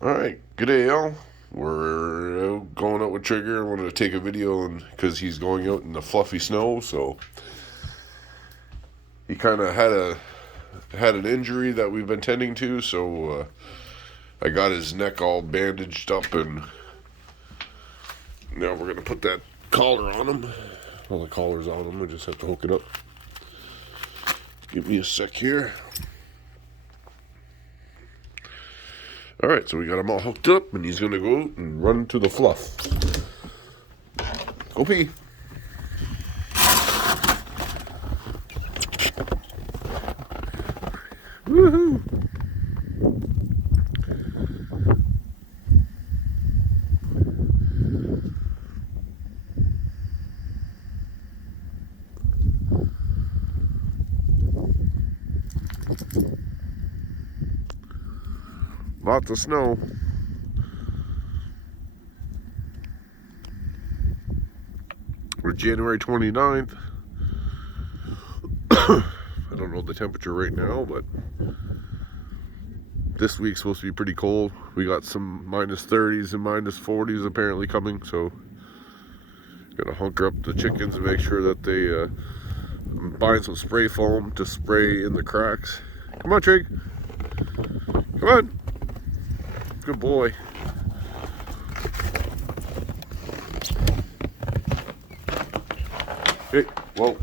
Alright, good day, y'all. We're going out with Trigger. I wanted to take a video because he's going out in the fluffy snow, so he kind of had an injury that we've been tending to, so I got his neck all bandaged up, and now we're going to put that collar on him. Well, the collar's on him, I just have to hook it up. Give me a sec here. Alright, so we got him all hooked up, and he's going to go out and run to the fluff. Go pee. Woohoo! Lots of snow. We're January 29th. I don't know the temperature right now, but this week's supposed to be pretty cold. We got some minus 30s and minus 40s apparently coming, so gotta hunker up the chickens and make sure that they I'm buying some spray foam to spray in the cracks. Come on, Trig. Come on. Good boy. Hey, whoa.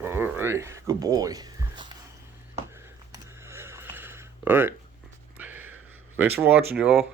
Alright, good boy. Alright. Thanks for watching, y'all.